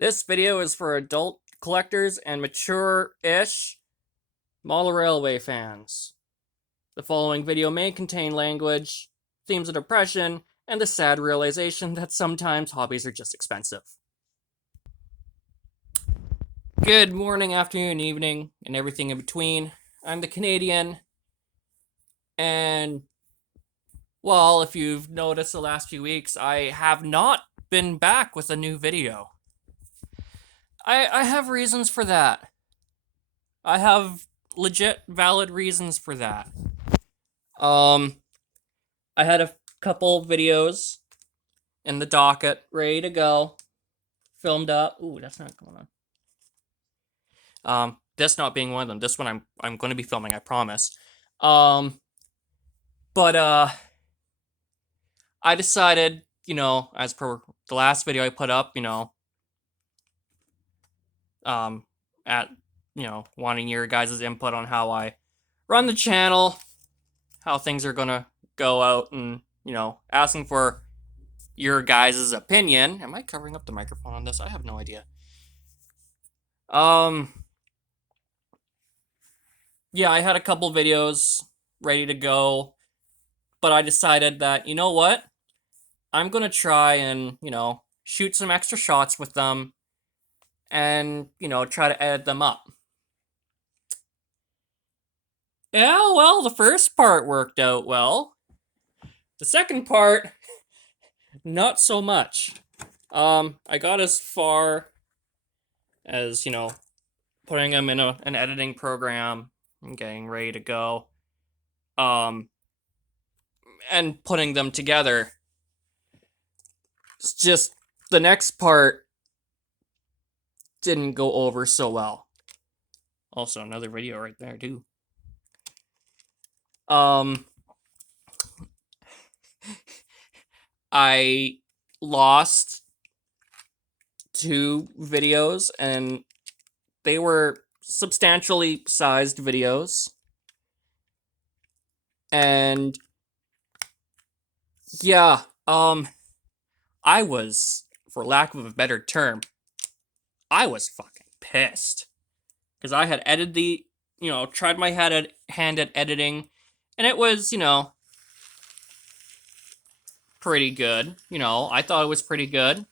This video is for adult collectors and mature-ish model railway fans. The following video may contain language, themes of depression, and the sad realization that sometimes hobbies are just expensive. Good morning, afternoon, evening, and everything in between. I'm the Canadian, and well, if you've noticed the last few weeks, I have not been back with a new video. I have reasons for that. I have legit valid reasons for that. I had a couple videos in the docket ready to go, filmed up. Ooh, that's not going on. This not being one of them. This one I'm going to be filming, I promise. But I decided, as per the last video I put up, at wanting your guys' input on how I run the channel, how things are gonna go out, and asking for your guys' opinion. Am I covering up the microphone on this? I have no idea. Yeah, I had a couple videos ready to go, but I decided that, you know what? I'm gonna try and, shoot some extra shots with them and, try to edit them up. Yeah, well, the first part worked out well. The second part, not so much. I got as far as, putting them in an editing program and getting ready to go. And putting them together. It's just the next part didn't go over so well. Also, another video right there, too. I lost 2 videos, and they were substantially sized videos. And yeah, I was, for lack of a better term, I was fucking pissed. Because I had edited tried my hand at editing, and it was, pretty good. I thought it was pretty good.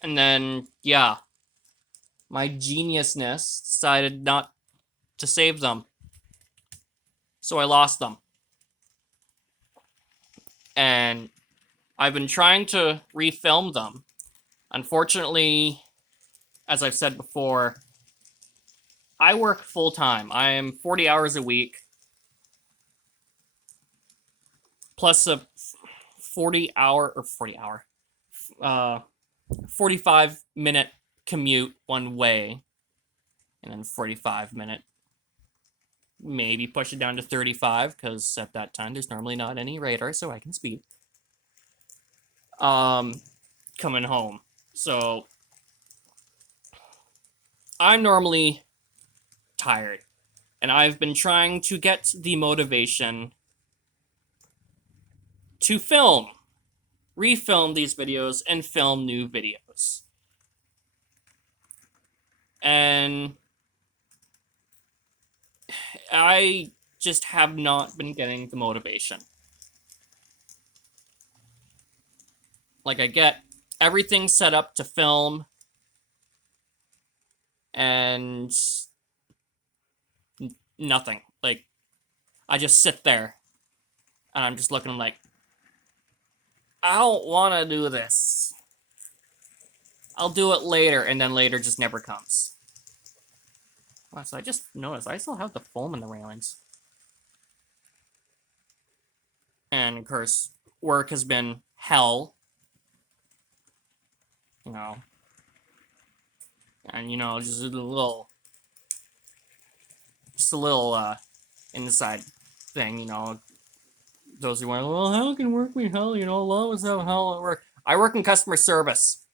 And then, yeah, my geniusness decided not to save them. So I lost them. And I've been trying to refilm them. Unfortunately, as I've said before, I work full-time. I am 40 hours a week, plus a 45-minute commute one way, and then 45-minute, maybe push it down to 35, because at that time there's normally not any radar, so I can speed. Coming home. So I'm normally tired, and I've been trying to get the motivation to refilm these videos and film new videos. And I just have not been getting the motivation. Like, I get everything set up to film, and nothing. Like, I just sit there, and I'm just looking like, I don't want to do this. I'll do it later, and then later just never comes. Wow, so I just noticed I still have the foam in the railings. And, of course, work has been hell. And, just a little inside thing, those who want, well, how can work be hell? Love is how it works. I work in customer service.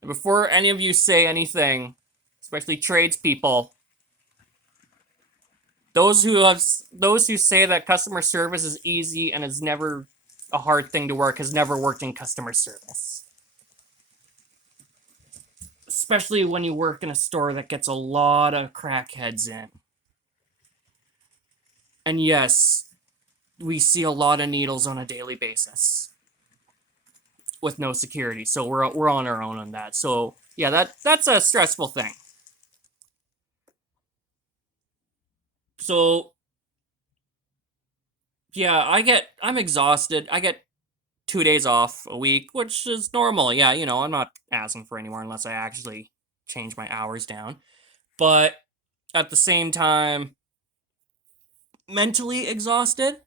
And before any of you say anything, especially tradespeople, those who say that customer service is easy and is never a hard thing to work has never worked in customer service. especially when you work in a store that gets a lot of crackheads in. And yes, we see a lot of needles on a daily basis with no security. So we're on our own on that. So yeah, that's a stressful thing. So yeah, I'm exhausted. I get 2 days off a week, which is normal. Yeah, I'm not asking for any more unless I actually change my hours down. But at the same time, mentally exhausted.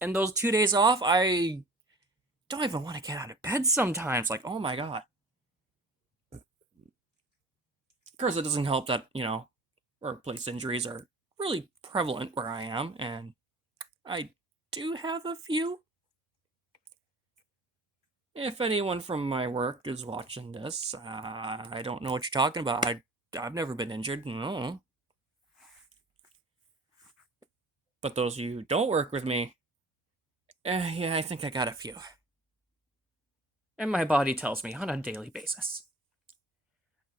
And those 2 days off, I don't even want to get out of bed sometimes. Like, oh my God. Of course, it doesn't help that, workplace injuries are really prevalent where I am, and I do have a few. If anyone from my work is watching this, I don't know what you're talking about. I've never been injured. No. But those of you who don't work with me, yeah, I think I got a few. And my body tells me on a daily basis.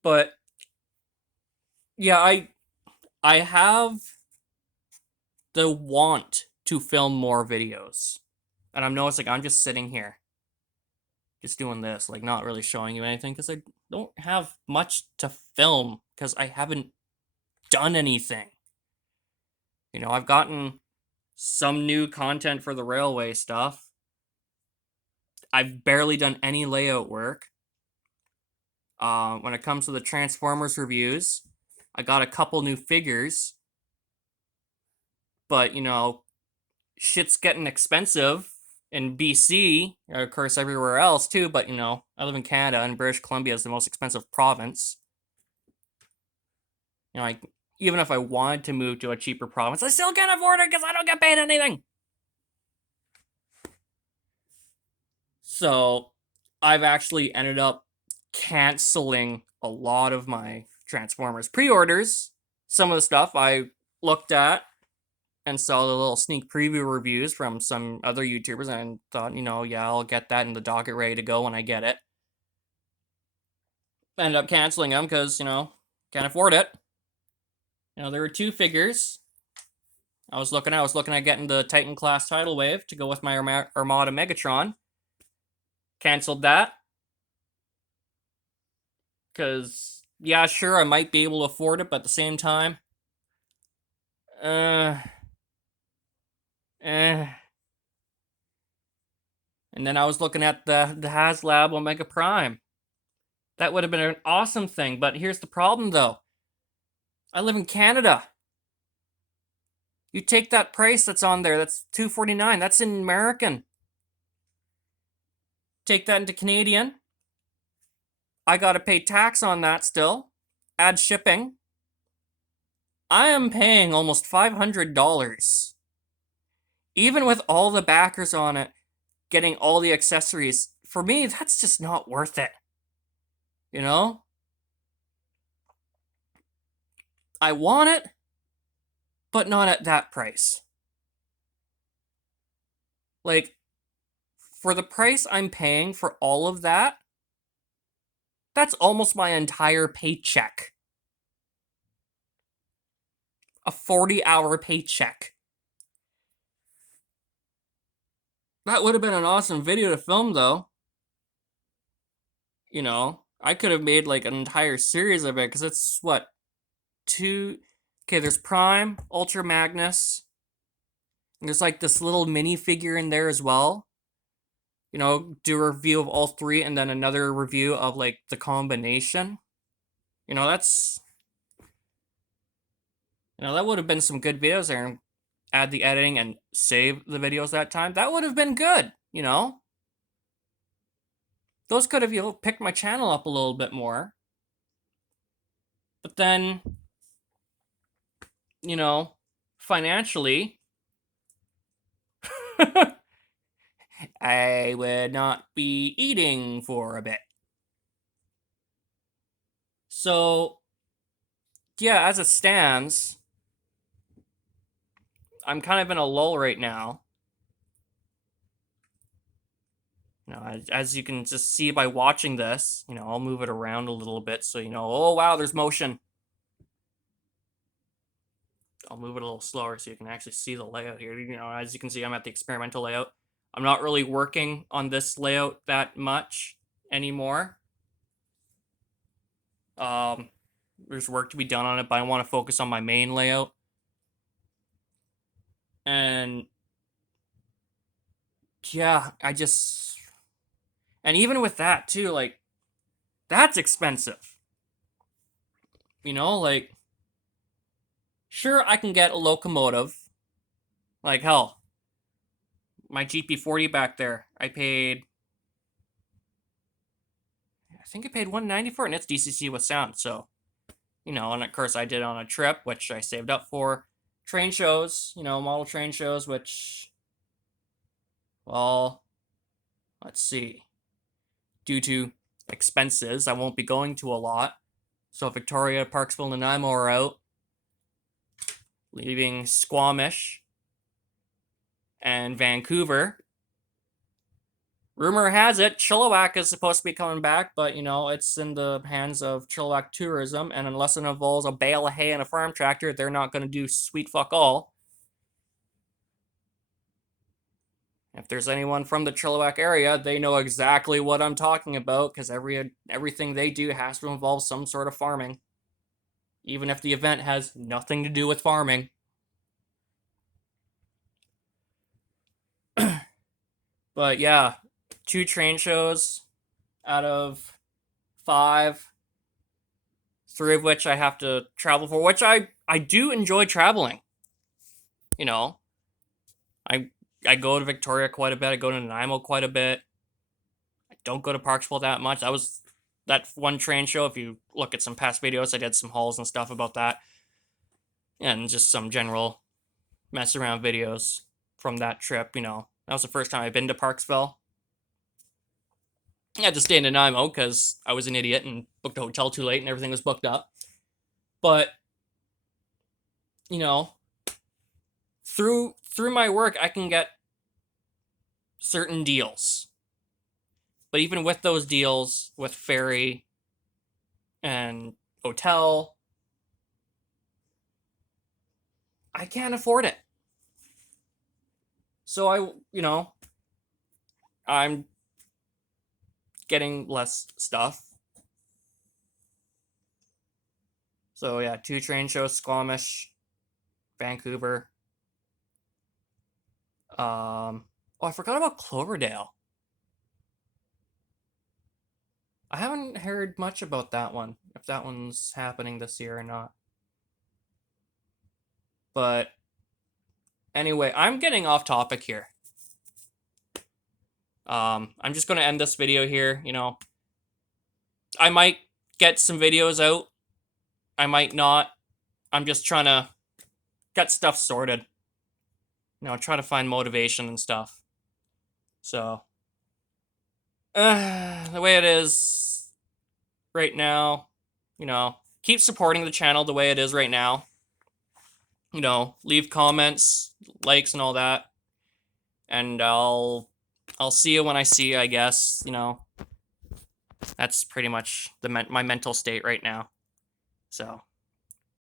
But yeah, I have the want to film more videos. And I'm noticing I'm just sitting here, just doing this, like not really showing you anything because I don't have much to film because I haven't done anything. I've gotten some new content for the railway stuff. I've barely done any layout work. When it comes to the Transformers reviews, I got a couple new figures. But, shit's getting expensive in BC, of course, everywhere else too. But, I live in Canada, and British Columbia is the most expensive province. Even if I wanted to move to a cheaper province, I still can't afford it because I don't get paid anything. So, I've actually ended up canceling a lot of my Transformers pre-orders. Some of the stuff I looked at and saw the little sneak preview reviews from some other YouTubers and thought, yeah, I'll get that in the docket ready to go when I get it. Ended up canceling them because, can't afford it. There were two figures. I was looking at getting the Titan class tidal wave to go with my Armada Megatron. Canceled that. Because, yeah, sure, I might be able to afford it, but at the same time, And then I was looking at the HasLab Omega Prime. That would have been an awesome thing, but here's the problem, though. I live in Canada. You take that price that's on there, that's $249. That's in American. Take that into Canadian. I gotta pay tax on that still. Add shipping. I am paying almost $500. Even with all the backers on it, getting all the accessories, for me, that's just not worth it. I want it, but not at that price. Like, for the price I'm paying for all of that, that's almost my entire paycheck. A 40-hour paycheck. That would have been an awesome video to film, though. I could have made like an entire series of it because it's what? Okay, there's Prime, Ultra Magnus. And there's like this little mini figure in there as well. Do a review of all three and then another review of like the combination. That would have been some good videos there. And add the editing and save the videos that time. That would have been good, Those could have, picked my channel up a little bit more. But then, financially, I would not be eating for a bit. So, yeah, as it stands, I'm kind of in a lull right now. You know, as you can just see by watching this, you know, I'll move it around a little bit so you know, oh wow, there's motion. I'll move it a little slower so you can actually see the layout here. You know, as you can see, I'm at the experimental layout. I'm not really working on this layout that much anymore. There's work to be done on it, but I want to focus on my main layout. And yeah, and even with that too, like, that's expensive. You know, like, sure, I can get a locomotive. Like, hell, my GP40 back there, I think I paid $190 for it, and it's DCC with sound. So, you know, and of course I did on a trip, which I saved up for. Train shows, you know, model train shows, which, well, let's see. Due to expenses, I won't be going to a lot. So Victoria, Parksville, and Nanaimo are out, leaving Squamish and Vancouver. Rumor has it Chilliwack is supposed to be coming back, but you know, it's in the hands of Chilliwack Tourism, and unless it involves a bale of hay and a farm tractor, they're not going to do sweet fuck all. If there's anyone from the Chilliwack area, they know exactly what I'm talking about, because everything they do has to involve some sort of farming. Even if the event has nothing to do with farming. But yeah, 2 train shows out of 5, 3 of which I have to travel for, which I do enjoy traveling. You know, I go to Victoria quite a bit. I go to Nanaimo quite a bit. I don't go to Parksville that much. That was that one train show. If you look at some past videos, I did some hauls and stuff about that, and just some general mess around videos from that trip. You know, that was the first time I've been to Parksville. I had to stay in Nanaimo because I was an idiot and booked a hotel too late and everything was booked up. But, you know, through my work, I can get certain deals. But even with those deals, with ferry and hotel, I can't afford it. So I'm getting less stuff. So yeah, 2 train shows, Squamish, Vancouver. Oh, I forgot about Cloverdale. I haven't heard much about that one, if that one's happening this year or not. But anyway, I'm getting off topic here. I'm just gonna end this video here. You know, I might get some videos out. I might not. I'm just trying to get stuff sorted. You know, try to find motivation and stuff. So, the way it is right now, you know, keep supporting the channel the way it is right now. You know, leave comments, likes, and all that. And I'll see you when I see you, I guess. You know, that's pretty much my mental state right now. So.